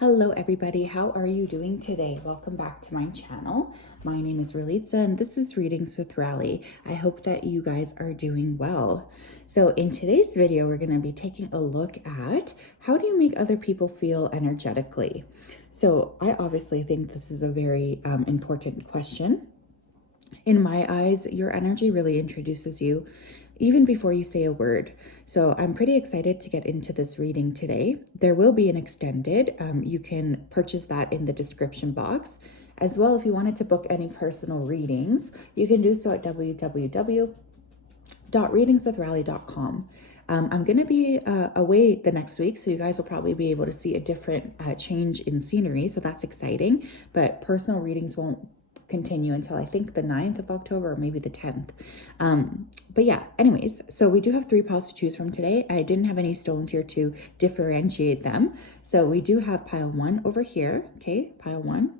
Hello everybody, how are you doing today? Welcome back to my channel. My name is Ralitza and this is Readings with Rally. I hope that you guys are doing well. So in today's video, we're going to be taking a look at how do you make other people feel energetically? So I obviously think this is a very important question. In my eyes, your energy really introduces you even before you say a word. So I'm pretty excited to get into this reading today. There will be an extended. You can purchase that in the description box. As well, if you wanted to book any personal readings, you can do so at www.readingswithrally.com. I'm going to be away the next week, so you guys will probably be able to see a different change in scenery, so that's exciting. But personal readings won't continue until I think the 9th of October or maybe the 10th. But yeah, anyways, so we do have 3 piles to choose from today. I didn't have any stones here to differentiate them. So we do have pile 1 over here. Okay, pile 1,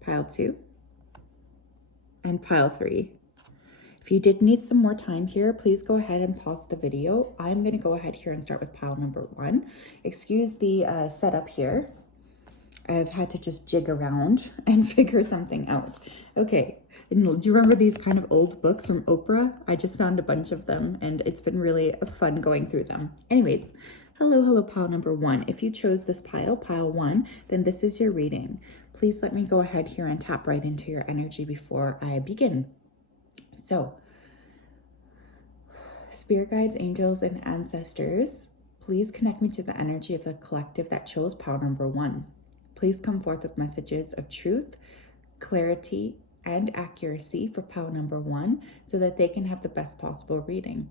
pile 2, and pile 3. If you did need some more time here, please go ahead and pause the video. I'm going to go ahead here and start with pile number 1. Excuse the setup here. I've had to just jig around and figure something out. Okay, and do you remember these kind of old books from Oprah? I just found a bunch of them and it's been really fun going through them. Anyways, hello, pile number 1. If you chose this pile, pile 1, then this is your reading. Please let me go ahead here and tap right into your energy before I begin. So, spirit guides, angels, and ancestors, please connect me to the energy of the collective that chose pile number 1. Please come forth with messages of truth, clarity, and accuracy for pile number 1 so that they can have the best possible reading.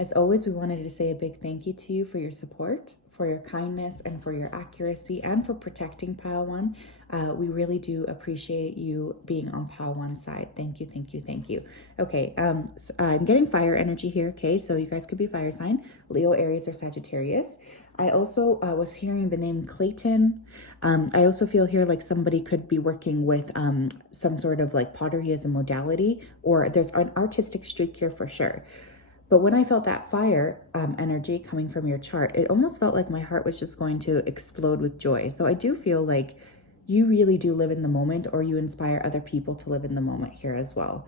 As always, we wanted to say a big thank you to you for your support, for your kindness, and for your accuracy, and for protecting pile 1. We really do appreciate you being on pile 1's side. Thank you, thank you, thank you. Okay, so I'm getting fire energy here, okay? So you guys could be fire sign, Leo, Aries, or Sagittarius. I also was hearing the name Clayton. I also feel here like somebody could be working with some sort of like pottery as a modality, or there's an artistic streak here for sure. But when I felt that fire energy coming from your chart, it almost felt like my heart was just going to explode with joy. So I do feel like you really do live in the moment, or you inspire other people to live in the moment here as well.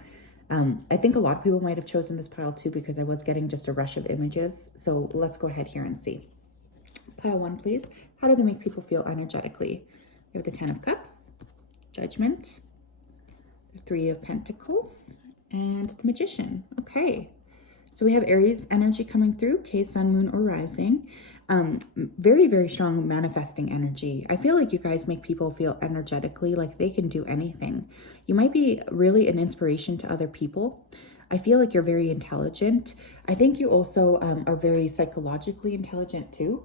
I think a lot of people might have chosen this pile too because I was getting just a rush of images. So let's go ahead here and see. Pile 1, please. How do they make people feel energetically? We have the 10 of Cups, Judgment, the 3 of Pentacles, and the Magician. Okay. So we have Aries energy coming through, okay, Sun, Moon, or Rising. Very, very strong manifesting energy. I feel like you guys make people feel energetically like they can do anything. You might be really an inspiration to other people. I feel like you're very intelligent. I think you also are very psychologically intelligent too.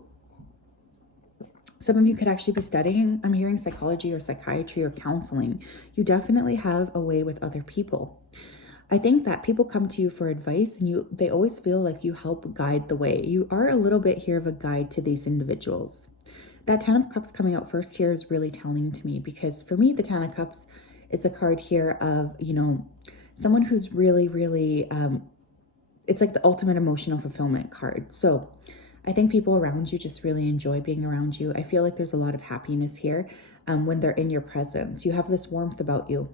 Some of you could actually be studying, I'm hearing psychology or psychiatry or counseling. You definitely have a way with other people. I think that people come to you for advice and they always feel like you help guide the way. You are a little bit here of a guide to these individuals. That 10 of Cups coming out first here is really telling to me because for me, the 10 of Cups is a card here of, you know, someone who's really, really, it's like the ultimate emotional fulfillment card. So I think people around you just really enjoy being around you. I feel like there's a lot of happiness here when they're in your presence. You have this warmth about you.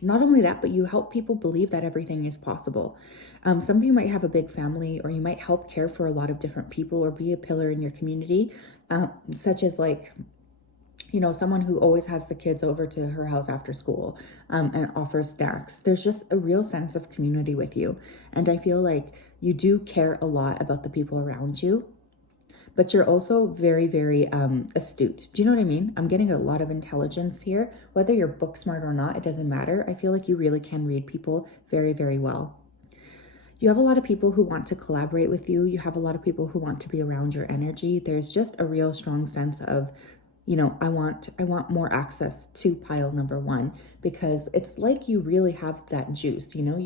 Not only that, but you help people believe that everything is possible. Some of you might have a big family, or you might help care for a lot of different people or be a pillar in your community, such as like, you know, someone who always has the kids over to her house after school and offers snacks. There's just a real sense of community with you. And I feel like you do care a lot about the people around you. But you're also very, very astute. Do you know what I mean? I'm getting a lot of intelligence here. Whether you're book smart or not, it doesn't matter. I feel like you really can read people very, very well. You have a lot of people who want to collaborate with you. You have a lot of people who want to be around your energy. There's just a real strong sense of, you know, I want more access to pile number 1 because it's like you really have that juice, you know,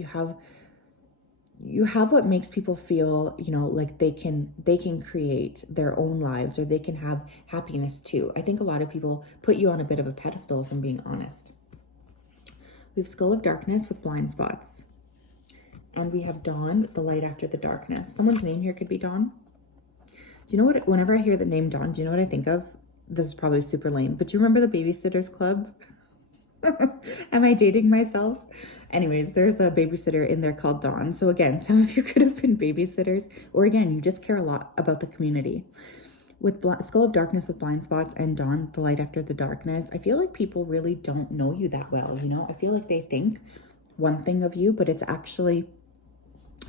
you have what makes people feel, you know, like they can create their own lives or they can have happiness too. I think a lot of people put you on a bit of a pedestal, if I'm being honest. We have Skull of Darkness with blind spots. And we have Dawn, the light after the darkness. Someone's name here could be Dawn. Do you know what, whenever I hear the name Dawn, do you know what I think of? This is probably super lame, but do you remember the Babysitters Club? Am I dating myself? Anyways, there's a babysitter in there called Dawn. So again, some of you could have been babysitters, or again, you just care a lot about the community. With Skull of Darkness with blind spots and Dawn, the light after the darkness, I feel like people really don't know you that well, you know? I feel like they think one thing of you, but it's actually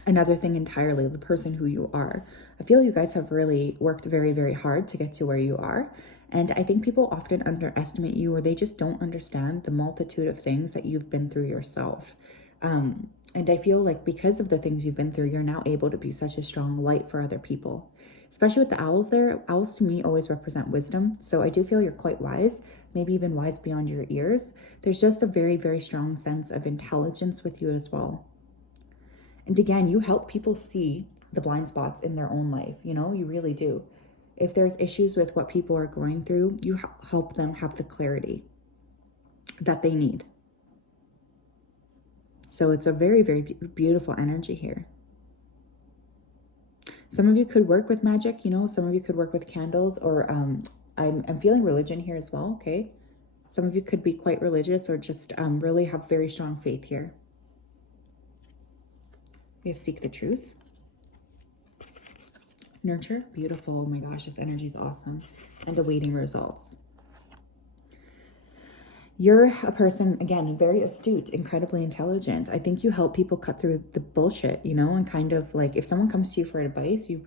another thing entirely, the person who you are. I feel you guys have really worked very, very hard to get to where you are. And I think people often underestimate you, or they just don't understand the multitude of things that you've been through yourself. And I feel like because of the things you've been through, you're now able to be such a strong light for other people. Especially with the owls there. Owls to me always represent wisdom. So I do feel you're quite wise, maybe even wise beyond your ears. There's just a very, very strong sense of intelligence with you as well. And again, you help people see the blind spots in their own life. You know, you really do. If there's issues with what people are going through, you help them have the clarity that they need. So it's a very, very beautiful energy here. Some of you could work with magic, you know, some of you could work with candles, or I'm feeling religion here as well, okay? Some of you could be quite religious, or just really have very strong faith here. We have Seek the Truth. Nurture, beautiful. Oh my gosh, this energy is awesome. And awaiting results. You're a person, again, very astute, incredibly intelligent. I think you help people cut through the bullshit, you know, and kind of like if someone comes to you for advice, you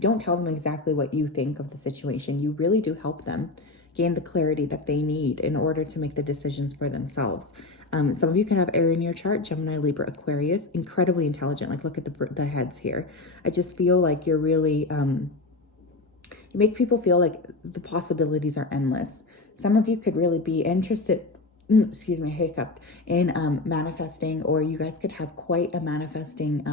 don't tell them exactly what you think of the situation. You really do help them gain the clarity that they need in order to make the decisions for themselves. Some of you can have air in your chart, Gemini, Libra, Aquarius, incredibly intelligent. Like look at the heads here. I just feel like you're really, you make people feel like the possibilities are endless. Some of you could really be interested, excuse me, hiccuped, in manifesting, or you guys could have quite a manifesting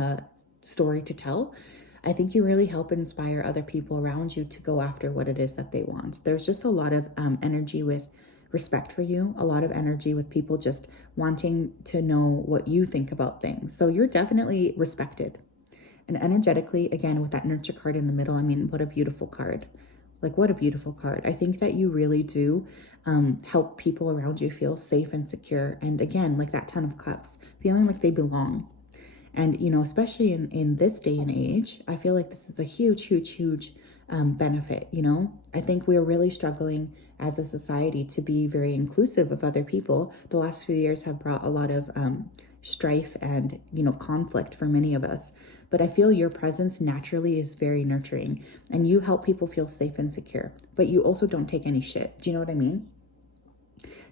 story to tell. I think you really help inspire other people around you to go after what it is that they want. There's just a lot of energy with respect for you, a lot of energy with people just wanting to know what you think about things. So you're definitely respected. And energetically, again, with that nurture card in the middle, I mean, what a beautiful card. Like, what a beautiful card. I think that you really do help people around you feel safe and secure. And again, like that 10 of Cups, feeling like they belong. And, you know, especially in this day and age, I feel like this is a huge, huge, huge benefit, you know? I think we're really struggling as a society to be very inclusive of other people. The last few years have brought a lot of strife and, you know, conflict for many of us. But I feel your presence naturally is very nurturing, and you help people feel safe and secure, but you also don't take any shit. Do you know what I mean?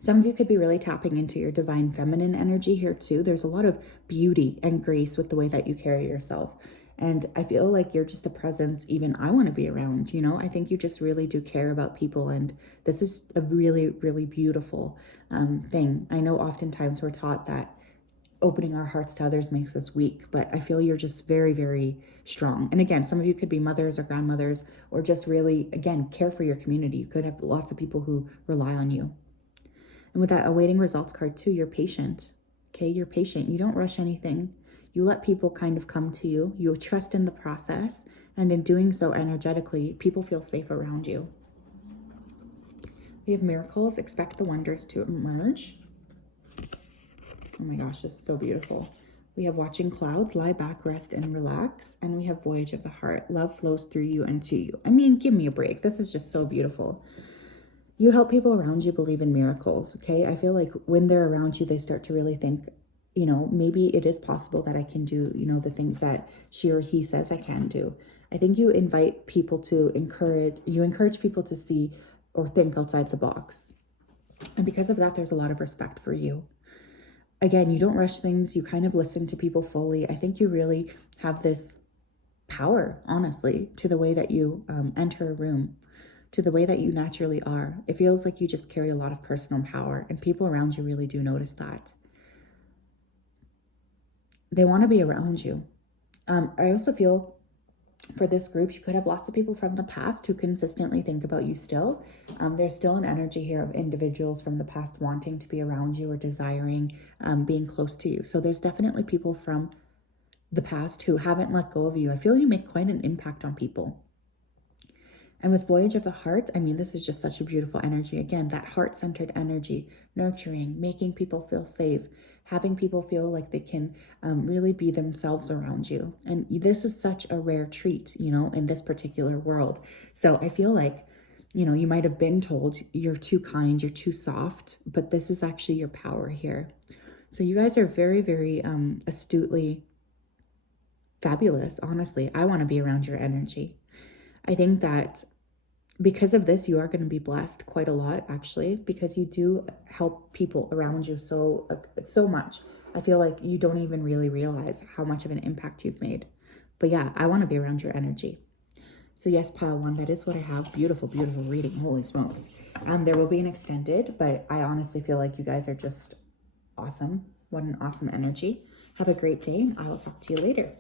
Some of you could be really tapping into your divine feminine energy here too. There's a lot of beauty and grace with the way that you carry yourself. And I feel like you're just a presence even I want to be around, you know? I think you just really do care about people, and this is a really, really beautiful thing. I know oftentimes we're taught that opening our hearts to others makes us weak, but I feel you're just very, very strong. And again, some of you could be mothers or grandmothers, or just really, again, care for your community. You could have lots of people who rely on you. And with that awaiting results card too, you're patient. Okay, you're patient. You don't rush anything. You let people kind of come to you. You trust in the process. And in doing so energetically, people feel safe around you. We have miracles. Expect the wonders to emerge. Oh my gosh, this is so beautiful. We have watching clouds, lie back, rest, and relax. And we have voyage of the heart. Love flows through you and to you. I mean, give me a break. This is just so beautiful. You help people around you believe in miracles, okay? I feel like when they're around you, they start to really think, you know, maybe it is possible that I can do, you know, the things that she or he says I can do. I think you invite people to encourage people to see or think outside the box. And because of that, there's a lot of respect for you. Again, you don't rush things. You kind of listen to people fully. I think you really have this power, honestly, to the way that you enter a room, to the way that you naturally are. It feels like you just carry a lot of personal power, and people around you really do notice that. They want to be around you. I also feel for this group, you could have lots of people from the past who consistently think about you still. There's still an energy here of individuals from the past wanting to be around you or desiring being close to you. So there's definitely people from the past who haven't let go of you. I feel you make quite an impact on people. And with Voyage of the Heart, I mean, this is just such a beautiful energy. Again, that heart-centered energy, nurturing, making people feel safe, having people feel like they can really be themselves around you. And this is such a rare treat, you know, in this particular world. So I feel like, you know, you might have been told you're too kind, you're too soft, but this is actually your power here. So you guys are very, very astutely fabulous. Honestly, I want to be around your energy. I think that because of this, you are going to be blessed quite a lot, actually, because you do help people around you so much. I feel like you don't even really realize how much of an impact you've made. But yeah, I want to be around your energy. So yes, pile one, that is what I have. Beautiful, beautiful reading. Holy smokes. There will be an extended, but I honestly feel like you guys are just awesome. What an awesome energy. Have a great day, and I will talk to you later.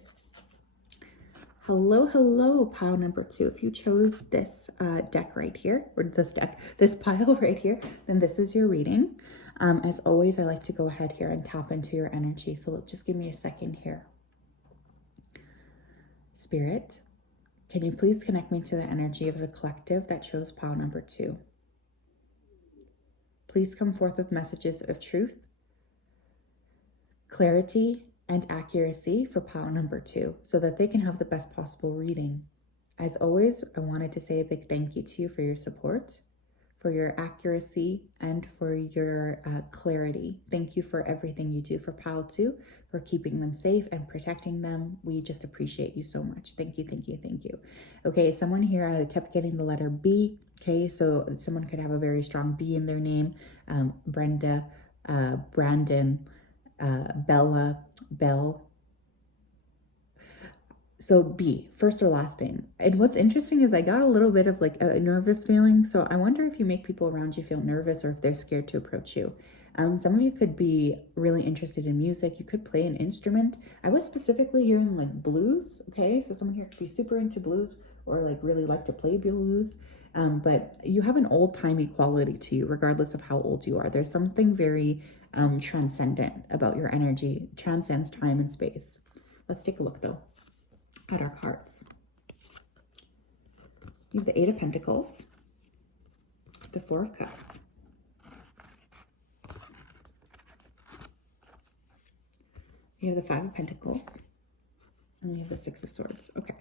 Hello, hello, pile number 2. If you chose this deck right here, or this pile right here, then this is your reading. As always, I like to go ahead here and tap into your energy. So just give me a second here. Spirit, can you please connect me to the energy of the collective that chose pile number 2? Please come forth with messages of truth, clarity, and accuracy for pile number 2 so that they can have the best possible reading. As always, I wanted to say a big thank you to you for your support, for your accuracy, and for your clarity. Thank you for everything you do for pile 2, for keeping them safe and protecting them. We just appreciate you so much. Thank you, thank you, thank you. Okay, someone here kept getting the letter B. Okay, so someone could have a very strong B in their name. Brenda, Brandon, Bella, Belle. So B, first or last name. And what's interesting is I got a little bit of like a nervous feeling. So I wonder if you make people around you feel nervous or if they're scared to approach you. Some of you could be really interested in music. You could play an instrument. I was specifically hearing like blues. Okay, so someone here could be super into blues or like really like to play blues. But you have an old-timey quality to you, regardless of how old you are. There's something very transcendent about your energy, transcends time and space. Let's take a look though at our cards. You have the 8 of Pentacles, the 4 of Cups, you have the 5 of Pentacles, and you have the 6 of Swords. Okay.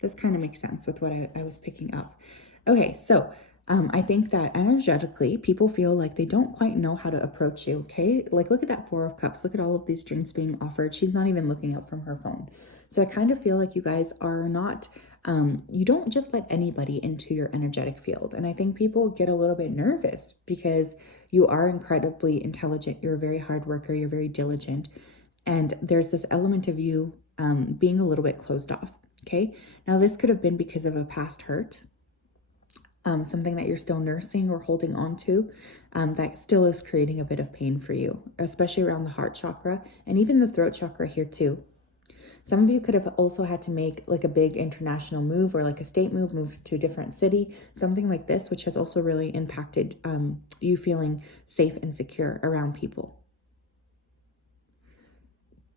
This kind of makes sense with what I was picking up. Okay, so I think that energetically, people feel like they don't quite know how to approach you, okay? Like, look at that 4 of Cups. Look at all of these drinks being offered. She's not even looking up from her phone. So I kind of feel like you guys are not, you don't just let anybody into your energetic field. And I think people get a little bit nervous because you are incredibly intelligent. You're a very hard worker. You're very diligent. And there's this element of you being a little bit closed off, okay? Now, this could have been because of a past hurt. Something that you're still nursing or holding on to that still is creating a bit of pain for you, especially around the heart chakra and even the throat chakra here too. Some of you could have also had to make like a big international move or like a state move to a different city, something like this, which has also really impacted you feeling safe and secure around people.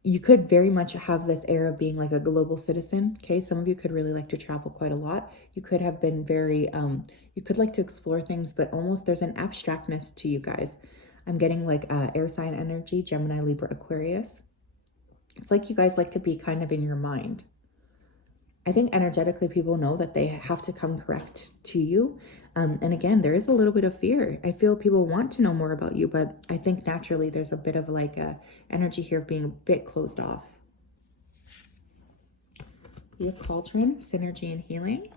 You could very much have this air of being like a global citizen. Okay, some of you could really like to travel quite a lot. You could have been very, you could like to explore things, but almost there's an abstractness to you guys. I'm getting like air sign energy, Gemini, Libra, Aquarius. It's like you guys like to be kind of in your mind. I think energetically people know that they have to come correct to you. And again, there is a little bit of fear. I feel people want to know more about you, but I think naturally there's a bit of like a energy here of being a bit closed off. We have Cauldron, Synergy and Healing.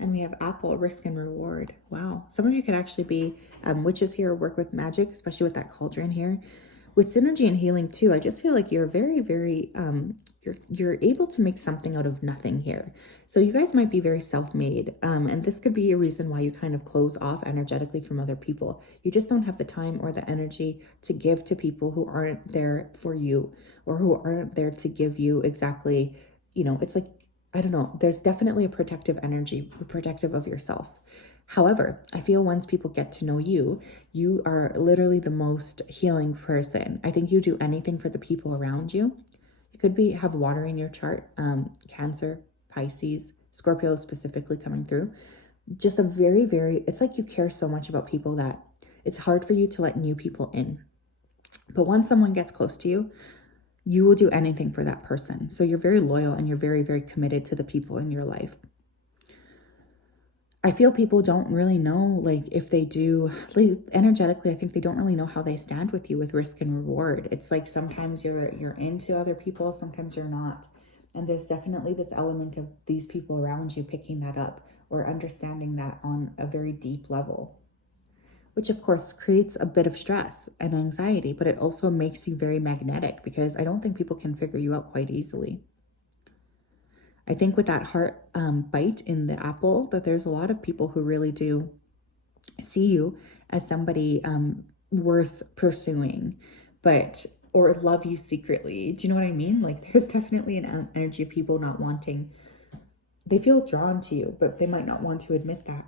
And we have Apple, Risk and Reward. Wow. Some of you could actually be witches here or work with magic, especially with that Cauldron here. With Synergy and Healing too, I just feel like you're very, very, you're able to make something out of nothing here. So you guys might be very self-made. And this could be a reason why you kind of close off energetically from other people. You just don't have the time or the energy to give to people who aren't there for you or who aren't there to give you exactly, you know, it's like, I don't know, there's definitely a protective energy, protective of yourself. However, I feel once people get to know you, you are literally the most healing person. I think you do anything for the people around you. You could have water in your chart, Cancer, Pisces, Scorpio is specifically coming through. Just a very, very, it's like you care so much about people that it's hard for you to let new people in. But once someone gets close to you, you will do anything for that person. So you're very loyal and you're very, very committed to the people in your life. I feel people don't really know, like, if they do, like, energetically, I think they don't really know how they stand with you with risk and reward. It's like sometimes you're into other people, sometimes you're not. And there's definitely this element of these people around you picking that up or understanding that on a very deep level, which of course creates a bit of stress and anxiety, but it also makes you very magnetic because I don't think people can figure you out quite easily. I think with that heart bite in the apple, that there's a lot of people who really do see you as somebody worth pursuing, or love you secretly. Do you know what I mean? Like, there's definitely an energy of people not wanting, they feel drawn to you, but they might not want to admit that.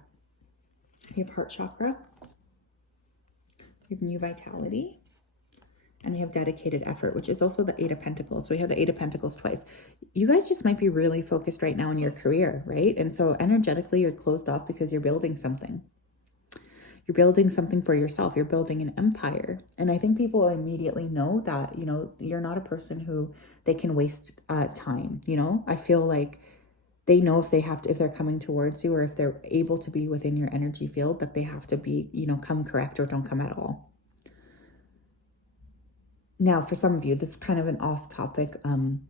You have heart chakra, you have new vitality, and we have dedicated effort, which is also the Eight of Pentacles. So we have the Eight of Pentacles twice. You guys just might be really focused right now on your career, right? And so energetically, you're closed off because you're building something. You're building something for yourself. You're building an empire. And I think people immediately know that, you know, you're not a person who they can waste time. You know, I feel like they know if they're coming towards you or if they're able to be within your energy field, that they have to be, you know, come correct or don't come at all. Now, for some of you, this is kind of an off-topic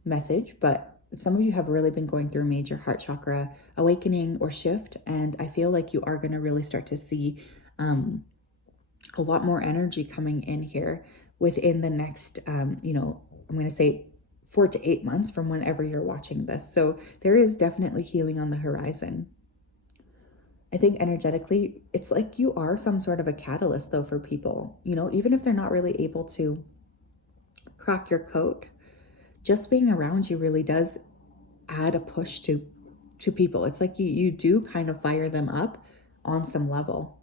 message, but some of you have really been going through a major heart chakra awakening or shift, and I feel like you are going to really start to see a lot more energy coming in here within the next, you know, I'm going to say 4 to 8 months from whenever you're watching this. So there is definitely healing on the horizon. I think energetically, it's like you are some sort of a catalyst, though, for people, you know, even if they're not really able to crack your code, just being around you really does add a push to people. It's like you do kind of fire them up on some level.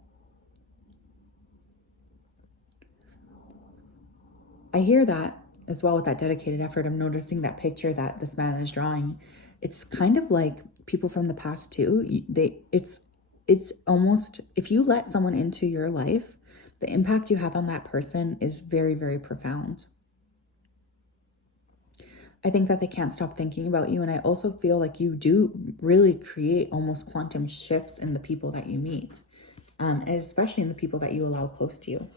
I hear that as well with that dedicated effort. I'm noticing that picture that this man is drawing. It's kind of like people from the past too. It's almost, if you let someone into your life, the impact you have on that person is very, very profound. I think that they can't stop thinking about you. And I also feel like you do really create almost quantum shifts in the people that you meet, and especially in the people that you allow close to you.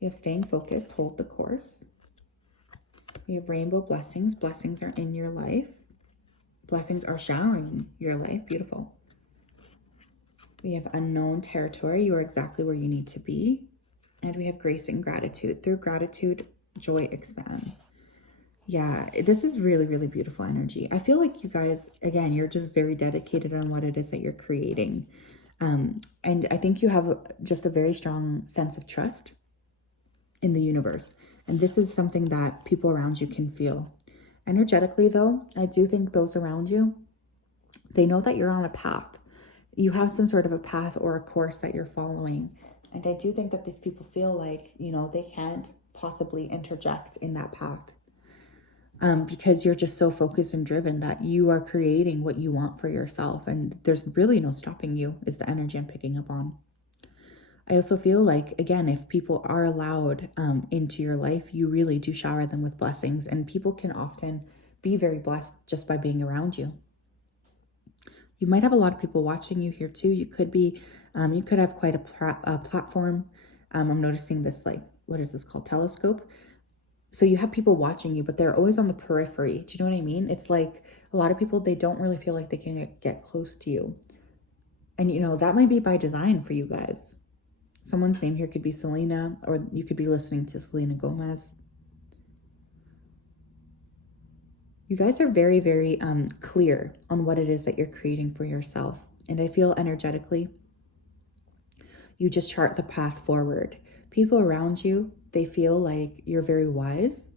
We have staying focused, hold the course. We have rainbow blessings. Blessings are in your life. Blessings are showering your life. Beautiful. We have unknown territory. You are exactly where you need to be. And we have grace and gratitude. Through gratitude, joy expands. Yeah, this is really, really beautiful energy. I feel like you guys, again, you're just very dedicated on what it is that you're creating. And I think you have just a very strong sense of trust in the universe. And this is something that people around you can feel. Energetically, though, I do think those around you, they know that you're on a path. You have some sort of a path or a course that you're following. And I do think that these people feel like, you know, they can't possibly interject in that path. Because you're just so focused and driven that you are creating what you want for yourself. And there's really no stopping you, is the energy I'm picking up on. I also feel like, again, if people are allowed into your life, you really do shower them with blessings. And people can often be very blessed just by being around you. You might have a lot of people watching you here too. You could be, you could have quite a platform. I'm noticing this, like, what is this called? Telescope. So you have people watching you, but they're always on the periphery. Do you know what I mean? It's like a lot of people, they don't really feel like they can get close to you. And, you know, that might be by design for you guys. Someone's name here could be Selena, or you could be listening to Selena Gomez. You guys are very, very clear on what it is that you're creating for yourself. And I feel energetically, you just chart the path forward. People around you, they feel like you're very wise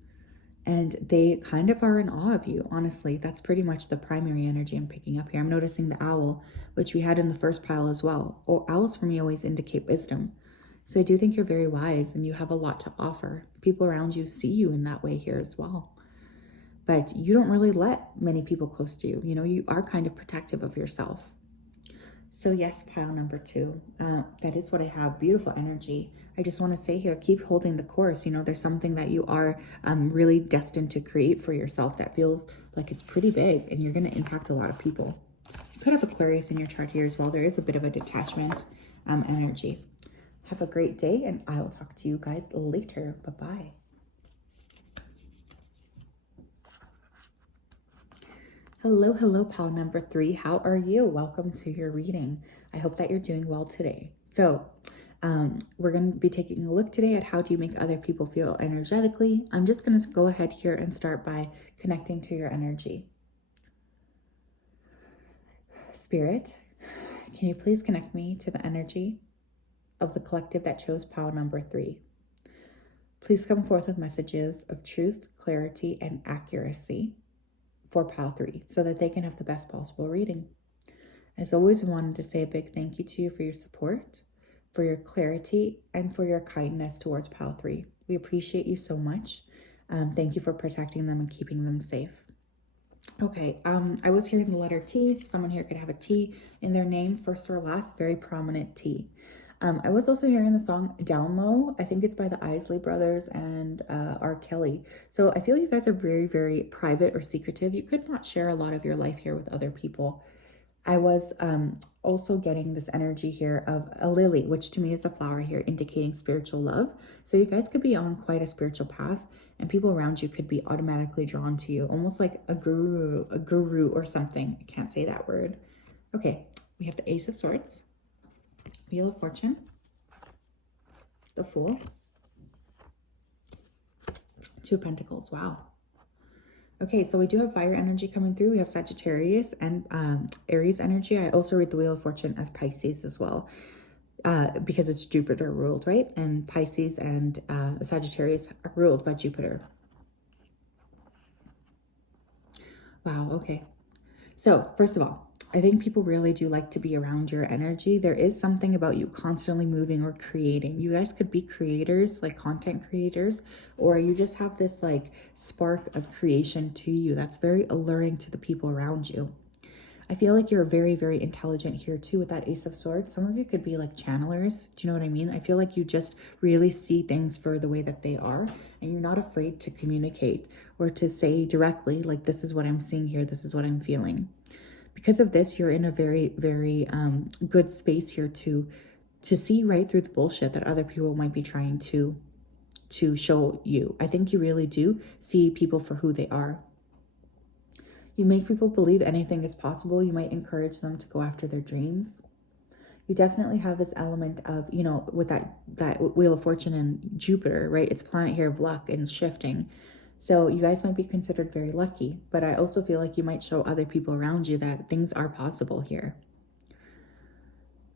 and they kind of are in awe of you. Honestly, that's pretty much the primary energy I'm picking up here. I'm noticing the owl, which we had in the first pile as well. Oh, owls for me always indicate wisdom. So I do think you're very wise and you have a lot to offer. People around you see you in that way here as well. but you don't really let many people close to you. You know, you are kind of protective of yourself. So yes, pile number 2, that is what I have. Beautiful energy. I just want to say here, keep holding the course. You know, there's something that you are really destined to create for yourself that feels like it's pretty big, and you're going to impact a lot of people. You could have Aquarius in your chart here as well. There is a bit of a detachment energy. Have a great day, and I will talk to you guys later. Bye-bye. Hello, pal number 3. How are you? Welcome to your reading. I hope that you're doing well today. So we're going to be taking a look today at how do you make other people feel energetically. I'm just going to go ahead here and start by connecting to your energy. Spirit, can you please connect me to the energy of the collective that chose pile number 3? Please come forth with messages of truth, clarity, and accuracy for pile 3 so that they can have the best possible reading. As always, we wanted to say a big thank you to you for your support, for your clarity, and for your kindness towards pile 3. We appreciate you so much. Thank you for protecting them and keeping them safe. Okay, I was hearing the letter T. Someone here could have a T in their name, first or last, very prominent T. I was also hearing the song Down Low. I think it's by the Isley Brothers and R. Kelly. So I feel you guys are very, very private or secretive. You could not share a lot of your life here with other people. I was also getting this energy here of a lily, which to me is a flower here indicating spiritual love. So you guys could be on quite a spiritual path, and people around you could be automatically drawn to you, almost like a guru or something. I can't say that word. Okay, we have the Ace of Swords, Wheel of Fortune, the Fool, Two of Pentacles. Wow. Okay, so we do have fire energy coming through. We have Sagittarius and Aries energy. I also read the Wheel of Fortune as Pisces as well, because it's Jupiter ruled, right? And Pisces and Sagittarius are ruled by Jupiter. Wow, okay. So first of all, I think people really do like to be around your energy. There is something about you constantly moving or creating. You guys could be creators, like content creators, or you just have this like spark of creation to you that's very alluring to the people around you. I feel like you're very, very intelligent here too with that Ace of Swords. Some of you could be like channelers. Do you know what I mean? I feel like you just really see things for the way that they are, and you're not afraid to communicate or to say directly, like, this is what I'm seeing here. This is what I'm feeling. Because of this, you're in a very, very good space here to see right through the bullshit that other people might be trying to show you. I think you really do see people for who they are. You make people believe anything is possible. You might encourage them to go after their dreams. You definitely have this element of, you know, with that Wheel of Fortune and Jupiter, right? It's planet here of luck and shifting. So you guys might be considered very lucky, but I also feel like you might show other people around you that things are possible here.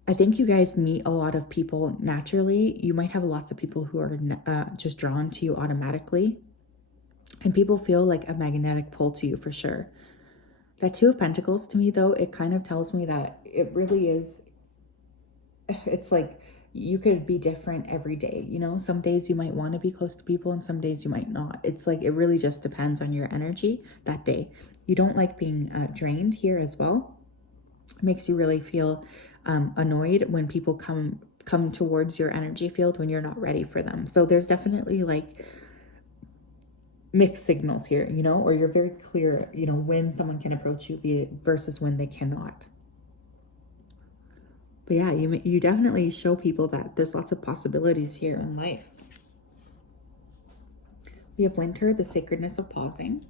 I think you guys meet a lot of people naturally. You might have lots of people who are just drawn to you automatically, and people feel like a magnetic pull to you for sure. That Two of Pentacles to me, though, it kind of tells me that it really is, it's like you could be different every day. You know, some days you might want to be close to people and some days you might not. It's like, it really just depends on your energy that day. You don't like being drained here as well. It makes you really feel annoyed when people come towards your energy field when you're not ready for them. So there's definitely like mixed signals here, you know, or you're very clear, you know, when someone can approach you versus when they cannot. But yeah, you definitely show people that there's lots of possibilities here in life. We have Winter, the sacredness of pausing.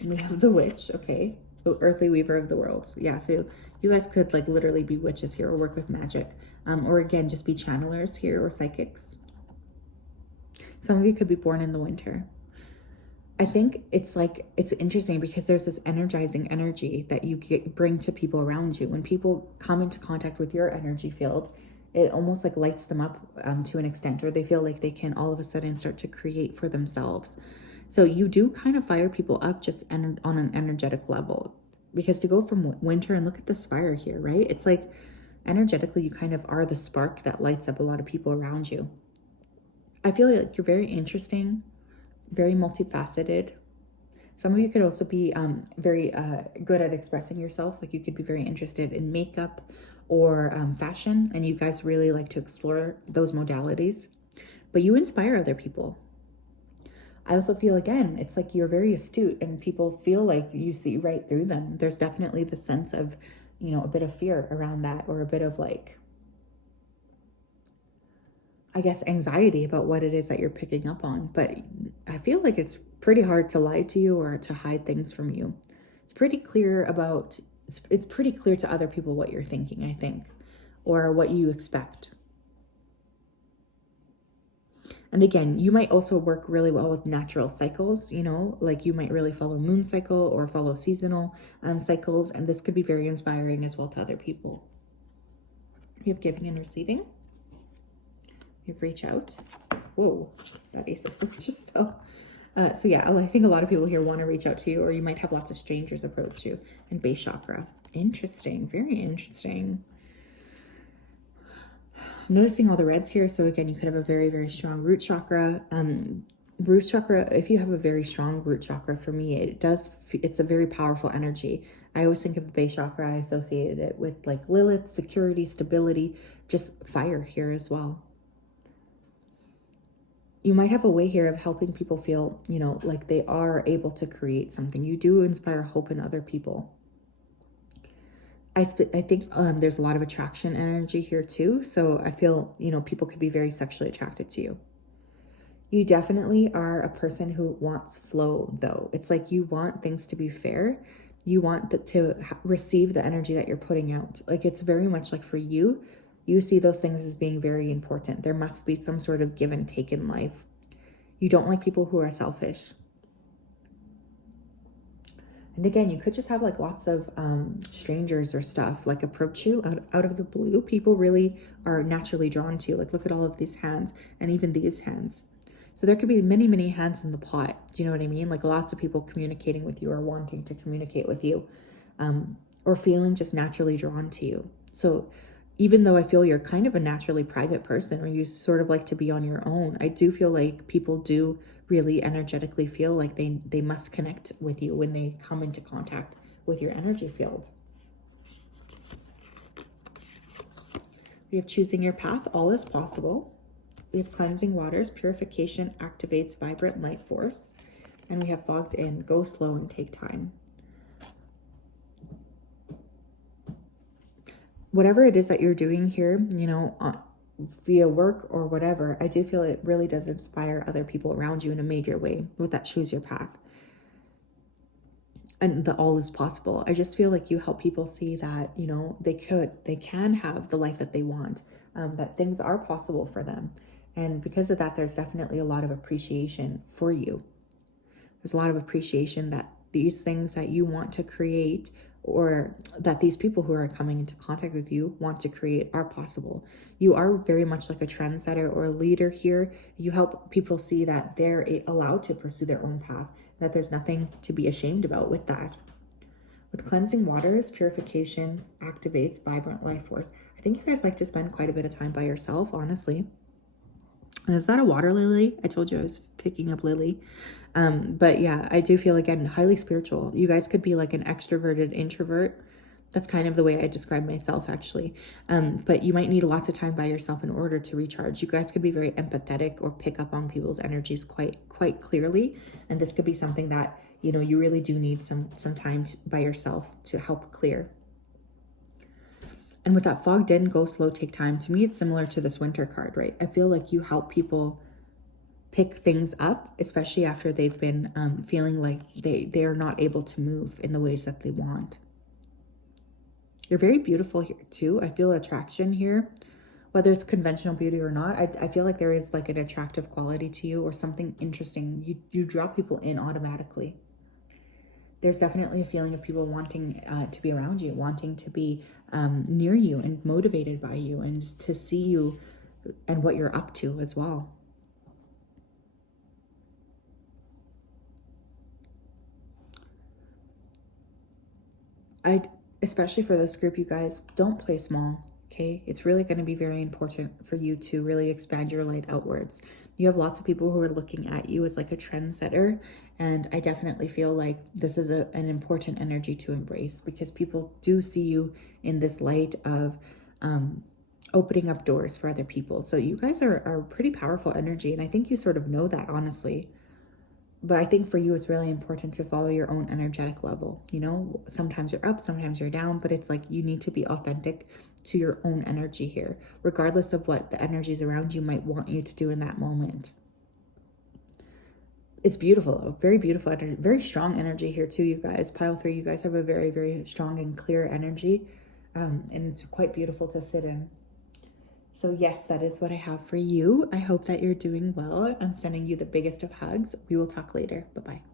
And we have the Witch, okay, the earthly weaver of the worlds. Yeah, so you guys could like literally be witches here or work with magic. Or again, just be channelers here or psychics. Some of you could be born in the winter. I think it's like, it's interesting because there's this energizing energy that you bring to people around you. When people come into contact with your energy field, it almost like lights them up to an extent, or they feel like they can all of a sudden start to create for themselves. So you do kind of fire people up just on an energetic level, because to go from winter and look at this fire here, right? It's like energetically, you kind of are the spark that lights up a lot of people around you. I feel like you're very interesting, very multifaceted. Some of you could also be very good at expressing yourselves. Like you could be very interested in makeup or fashion, and you guys really like to explore those modalities. But you inspire other people. I also feel, again, it's like you're very astute and people feel like you see right through them. There's definitely the sense of, you know, a bit of fear around that, or a bit of like, I guess, anxiety about what it is that you're picking up on. But I feel like it's pretty hard to lie to you or to hide things from you. It's pretty clear about, it's pretty clear to other people what you're thinking, I think, or what you expect. And again, you might also work really well with natural cycles, you know, like you might really follow moon cycle or follow seasonal cycles. And this could be very inspiring as well to other people. We have giving and receiving. We have reach out. Whoa, that Ace of Swords just fell. So yeah, I think a lot of people here want to reach out to you, or you might have lots of strangers approach you. And base chakra. Interesting, very interesting. I'm noticing all the reds here. So again, you could have a very, very strong root chakra. Root chakra, if you have a very strong root chakra, for me, it's a very powerful energy. I always think of the base chakra, I associated it with like Lilith, security, stability, just fire here as well. You might have a way here of helping people feel, you know, like they are able to create something. You do inspire hope in other people. I think there's a lot of attraction energy here too. So I feel, you know, people could be very sexually attracted to you. You definitely are a person who wants flow though. It's like you want things to be fair. You want to receive the energy that you're putting out. Like it's very much like for you, you see those things as being very important. There must be some sort of give and take in life. You don't like people who are selfish. And again, you could just have like lots of strangers or stuff like approach you out of the blue. People really are naturally drawn to you. Like look at all of these hands and even these hands. So there could be many, many hands in the pot. Do you know what I mean? Like lots of people communicating with you or wanting to communicate with you, or feeling just naturally drawn to you. So even though I feel you're kind of a naturally private person, or you sort of like to be on your own, I do feel like people do really energetically feel like they must connect with you when they come into contact with your energy field. We have choosing your path, all is possible. We have cleansing waters, purification activates vibrant light force. And we have fogged in, go slow and take time. Whatever it is that you're doing here, you know, via work or whatever, I do feel it really does inspire other people around you in a major way with that choose your path. And the all is possible. I just feel like you help people see that, you know, they can have the life that they want, that things are possible for them. And because of that, there's definitely a lot of appreciation for you. There's a lot of appreciation that these things that you want to create, or that these people who are coming into contact with you want to create, are possible. You are very much like a trendsetter or a leader here. You help people see that they're allowed to pursue their own path, that there's nothing to be ashamed about with that. With cleansing waters, purification activates vibrant life force. I think you guys like to spend quite a bit of time by yourself, honestly. Is that a water lily? I told you I was picking up lily. But yeah, I do feel, again, highly spiritual. You guys could be like an extroverted introvert. That's kind of the way I describe myself, actually. But you might need lots of time by yourself in order to recharge. You guys could be very empathetic or pick up on people's energies quite clearly. And this could be something that, you know, you really do need some time by yourself to help clear. And with that fogged in, go slow, take time, to me, it's similar to this winter card, right? I feel like you help people pick things up, especially after they've been feeling like they are not able to move in the ways that they want. You're very beautiful here too. I feel attraction here, whether it's conventional beauty or not. I feel like there is like an attractive quality to you, or something interesting. You draw people in automatically. There's definitely a feeling of people wanting to be around you, wanting to be near you and motivated by you, and to see you and what you're up to as well. Especially for this group, you guys, don't play small. Okay, it's really going to be very important for you to really expand your light outwards. You have lots of people who are looking at you as like a trendsetter, and I definitely feel like this is an important energy to embrace, because people do see you in this light of opening up doors for other people. So you guys are pretty powerful energy, and I think you sort of know that, honestly. But I think for you, it's really important to follow your own energetic level. You know, sometimes you're up, sometimes you're down, but it's like you need to be authentic to your own energy here, regardless of what the energies around you might want you to do in that moment. It's beautiful, very beautiful energy, very strong energy here too, you guys. Pile 3, you guys have a very, very strong and clear energy, and it's quite beautiful to sit in. So yes, that is what I have for you. I hope that you're doing well. I'm sending you the biggest of hugs. We will talk later. Bye-bye.